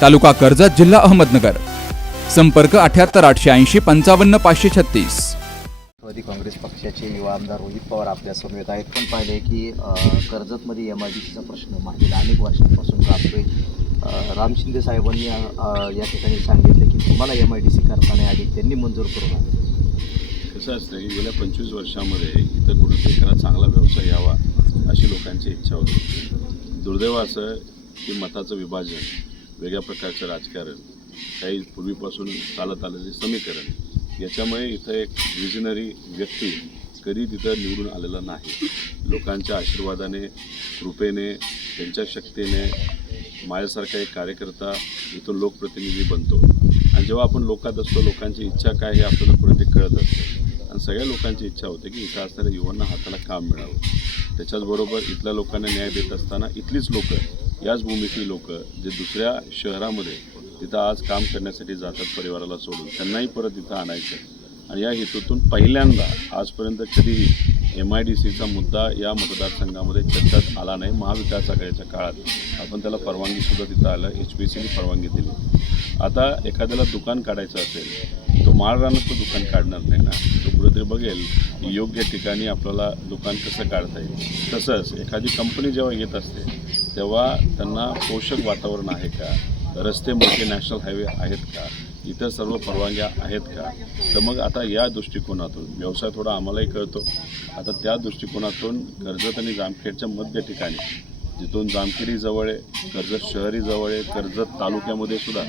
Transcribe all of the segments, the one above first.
तालुका कर्जत जिल्हा अहमदनगर. संपर्क अठ्याहत्तर आठशे ऐंशी पंचावन्न पाचशे छत्तीस. राष्ट्रवादी काँग्रेस पक्षाचे युवा आमदार रोहित पवार आपल्या समवेत आहेत. पण पाहिले की कर्जतमध्ये एम आय डी सीचा प्रश्न मागील अनेक वर्षांपासून अ, राम शिंदे साहेबांनी या ठिकाणी सांगितलं की तुम्हाला एम आय डी सी करताना आली त्यांनी मंजूर करून आली कसं असतं की गेल्या पंचवीस वर्षामध्ये इथं कुठेतरी एखादा चांगला व्यवसाय यावा अशी लोकांची इच्छा होती. दुर्दैव असं की मताचं विभाजन वेगळ्या प्रकारचं राजकारण काही पूर्वीपासून चालत आलेले समीकरण याच्यामुळे इथं एक विजनरी व्यक्ती कधी तिथं निवडून आलेला नाही. लोकांच्या आशीर्वादाने कृपेने त्यांच्या शक्तीने माझ्यासारखा एक कार्यकर्ता इथून लोकप्रतिनिधी बनतो. आणि जेव्हा आपण लोकात असतो लोकांची इच्छा काय हे आपल्याला कुठे कळत असतं. आणि सगळ्या लोकांची इच्छा होते की इथं असणाऱ्या युवांना हाताला काम मिळावं. त्याच्याचबरोबर इथल्या लोकांना न्याय देत असताना इथलीच लोकं याच भूमीतली लोकं जे दुसऱ्या शहरामध्ये तिथं आज काम करण्यासाठी जातात परिवाराला सोडून त्यांनाही परत इथं आणायचं आणि या हेतूतून पहिल्यांदा आजपर्यंत कधीही एम आय डी सीचा मुद्दा या मतदारसंघामध्ये चर्चात आला नाही. महाविकास आघाडीच्या काळात आपण त्याला परवानगीसुद्धा तिथं आलं एच पी सीने परवानगी दिली. आता एखाद्याला दुकान काढायचं असेल तो माळ रानात तो दुकान काढणार नाही ना? तो कुठेतरी बघेल योग्य ठिकाणी आपल्याला दुकान कसं काढता येईल? तसंच एखादी कंपनी जेव्हा येत असते तेव्हा त्यांना पोषक वातावरण आहे का? रस्ते मोठे नॅशनल हायवे आहेत का? इतर सर्व परवानग्या आहेत का? तर मग आता या दृष्टिकोनातून व्यवसाय थोडा आम्हालाही कळतो. आता त्या दृष्टिकोनातून कर्जत आणि जामखेडच्या मध्य ठिकाणी जिथून जामखेडी जवळ आहे कर्जत शहरी जवळ आहे कर्जत तालुक्यामध्ये सुद्धा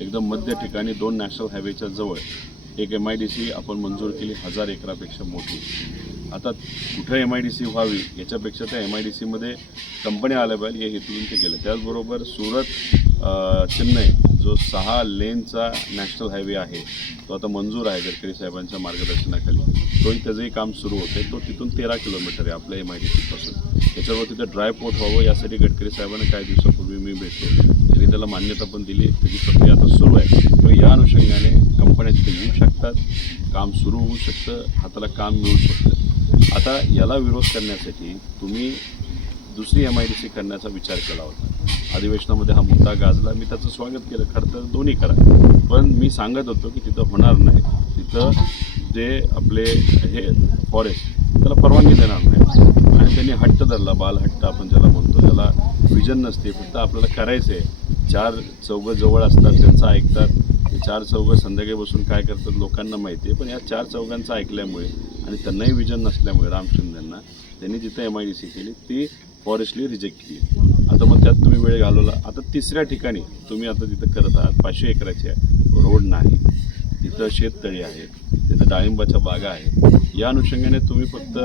एकदम मध्य ठिकाणी दोन नॅशनल हायवेच्या जवळ एक एम आय डी सी आपण मंजूर केली हजार एकरापेक्षा मोठी. आता कुठं एम आय डी सी व्हावी याच्यापेक्षा त्या एम आय डी सीमध्ये कंपन्या आल्या पाहिजे या हेतून ते केलं. त्याचबरोबर सुरत चेन्नई जो सहा लेनचा नॅशनल हायवे आहे तो आता मंजूर आहे गडकरी साहेबांच्या मार्गदर्शनाखाली. तोही त्याचंही काम सुरू होते तो तिथून तेरा किलोमीटर आहे आपल्या एम आय डी सीपासून त्याच्यावर तिथं ड्राय पोर्ट व्हावं यासाठी गडकरी साहेबांना काही दिवसापूर्वी मी भेटलो. त्यांनी त्याला मान्यता पण दिली. त्याची प्रक्रिया आता सुरू आहे. किंवा या अनुषंगाने कंपन्या तिथे येऊ शकतात. काम सुरू होऊ शकतं. हाताला काम मिळू शकतं. आता याला विरोध करण्यासाठी तुम्ही दुसरी एम आय डी सी करण्याचा विचार केला होता. अधिवेशनामध्ये हा मुद्दा गाजला. मी त्याचं स्वागत केलं. खरं तर दोन्ही करा. पण मी सांगत होतो की तिथं होणार नाही. तिथं जे आपले हे फॉरेस्ट त्याला परवानगी देणार नाही. आणि त्यांनी हट्ट धरला. बाल हट्ट आपण ज्याला म्हणतो त्याला विजन नसते. फक्त आपल्याला करायचं आहे चार चौघं जवळ असतात त्यांचं ऐकतात. ते चार चौघं संध्याकाळी बसून काय करतात लोकांना माहिती आहे पण या चार चौघांचं ऐकल्यामुळे आणि त्यांनाही विजन नसल्यामुळे रामचंद्रांना त्यांनी जिथं एम आय डी सी केली ती फॉरेस्टली रिजेक्ट केली. आता मग त्यात तुम्ही वेळ घालवला. आता तिसऱ्या ठिकाणी तुम्ही आता तिथं करत आहात पाचशे एकराची आहे रोड नाही. तिथं शेततळी आहेत तिथं डाळिंबाच्या बागा आहेत या अनुषंगाने तुम्ही फक्त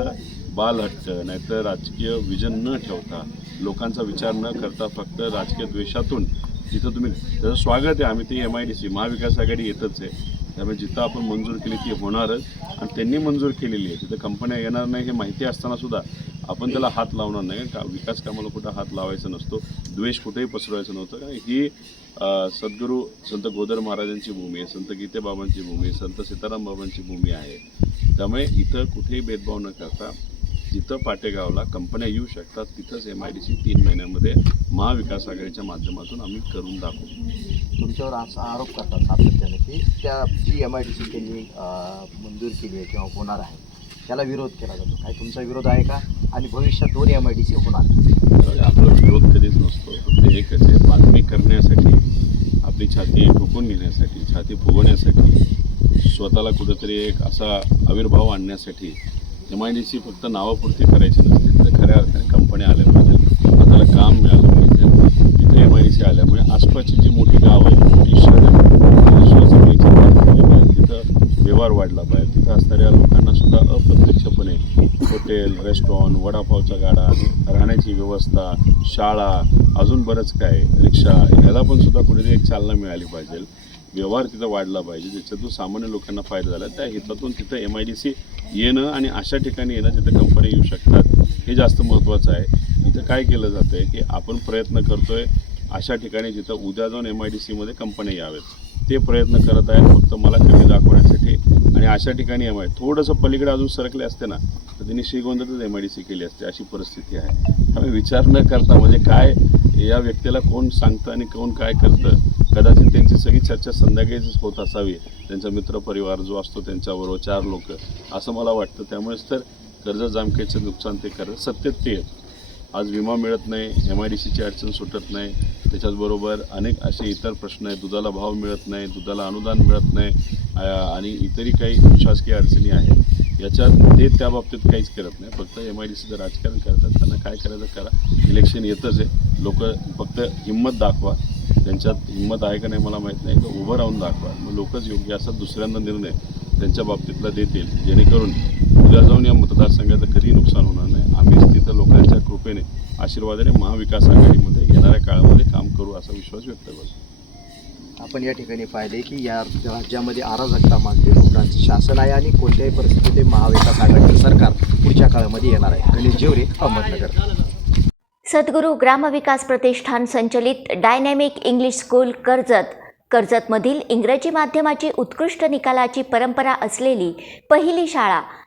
बालहट्ट नाहीतर राजकीय विजन न ठेवता लोकांचा विचार न करता फक्त राजकीय द्वेषातून तिथं तुम्ही त्याचं स्वागत आहे. आम्ही ती M I D C Mahavikas Aghadi येतच आहे. त्यामुळे जिथं आपण मंजूर केली ती होणारच. आणि त्यांनी मंजूर केलेली आहे. तिथं कंपन्या येणार नाही हे माहिती असताना सुद्धा आपण त्याला हात लावणार नाही. का विकास कामाला कुठं हात लावायचा नसतो. द्वेष कुठेही पसरवायचं नव्हतं. कारण ही सद्गुरू संत गोदर महाराजांची भूमी आहे. संत गीतेबाबांची भूमी आहे. संत सीताराम बाबांची भूमी आहे. त्यामुळे इथं कुठेही भेदभाव न करता जिथं पाटेगावला कंपन्या येऊ शकतात तिथंच एम आय डी सी तीन महिन्यामध्ये महाविकास आघाडीच्या माध्यमातून आम्ही करून दाखवू. तुमच्यावर असा आरोप करतात सातत्याने की त्या जी एम आय डी सी त्यांनी मंजूर केली आहे किंवा होणार आहे त्याला विरोध केला जातो. काय तुमचा विरोध आहे का? आणि भविष्यात दोन एम आय डी सी होणार? आपला विरोध कधीच नसतो. एक एकच आहे बातमी करण्यासाठी आपली छाती ठोकून घेण्यासाठी छाती फुगवण्यासाठी स्वतःला कुठंतरी एक असा आविर्भाव आणण्यासाठी एम आय डी सी फक्त नावापुरती करायची नसते. तर खऱ्या अर्थाने कंपन्या आल्या पाहिजे स्वतःला काम मिळालं इथे आल्यामुळे आसपासची जी मोठी गाव आहेत शहर तिथं व्यवहार वाढला पाहिजे. तिथं असणाऱ्या लोकांना सुद्धा अप्रत्यक्षपणे हॉटेल रेस्टॉरंट वडापावचा गाडा राहण्याची व्यवस्था शाळा अजून बरंच काय रिक्षा ह्याला पण सुद्धा कुठेतरी एक चालना मिळाली पाहिजे. व्यवहार तिथं वाढला पाहिजे. ज्याच्यातून सामान्य लोकांना फायदा झाला त्या हितातून तिथं एम आय डी सी येणं आणि अशा ठिकाणी येणं जिथं कंपन्या येऊ शकतात हे जास्त महत्त्वाचं आहे. इथं काय केलं जातं आहे की आपण प्रयत्न करतो आहे अशा ठिकाणी जिथं उद्या जाऊन एम आय डी सीमध्ये कंपन्या यावेत. ते प्रयत्न करत आहेत फक्त मला कमी दाखवण्यासाठी. आणि अशा ठिकाणी एम आय थोडंसं पलीकडे अजून सरकले असते ना तर त्यांनी श्रीगोंद्यातच एम आय डी सी केली असते अशी परिस्थिती आहे. त्यामुळे विचार न करता म्हणजे काय या व्यक्तीला कोण सांगतं आणि कोण काय करतं कदाचित त्यांची सगळी चर्चा संध्याकाळीच होत असावी. त्यांचा मित्रपरिवार जो असतो त्यांच्याबरोबर चार लोक असं मला वाटतं. त्यामुळेच तर कर्ज जामकेचं नुकसान ते करत सत्तेत ते आहेत आज विमा मिळत नाही एम आय डी सीची अडचण सुटत नाही. त्याच्याचबरोबर अनेक असे इतर प्रश्न आहेत. दुधाला भाव मिळत नाही दुधाला अनुदान मिळत नाही आणि इतरही काही शासकीय अडचणी आहेत. याच्यात ते त्या बाबतीत काहीच करत नाही. फक्त एम आय डी सीचं राजकारण करतात. त्यांना काय करायचं करा. इलेक्शन येतच आहे. लोक फक्त हिंमत दाखवा. त्यांच्यात हिंमत आहे का नाही मला माहीत नाही. तर उभं राहून दाखवा. मग लोकच योग्य असा दुसऱ्यांदा निर्णय त्यांच्या बाबतीतला देतील. जेणेकरून उद्या जाऊन या मतदारसंघाचं कधीही नुकसान होणार नाही. आम्हीच तिथं लोकांच्या कृपेने आशीर्वादाने महाविकास आघाडीमध्ये येणाऱ्या काळामध्ये काम करू असा विश्वास व्यक्त करतो. आपण या ठिकाणी पाहिले की या राज्यामध्ये अराजकता मागते लोकांचं शासन आहे आणि कोणत्याही परिस्थितीत महाविकास आघाडीचं सरकार पुढच्या काळामध्ये येणार आहे. गणेश जेवरे अहमदनगर. सद्गुरू ग्रामविकास प्रतिष्ठान संचलित डायनॅमिक इंग्लिश स्कूल कर्जत. कर्जतमधील इंग्रजी माध्यमाची उत्कृष्ट निकालाची परंपरा असलेली पहिली शाळा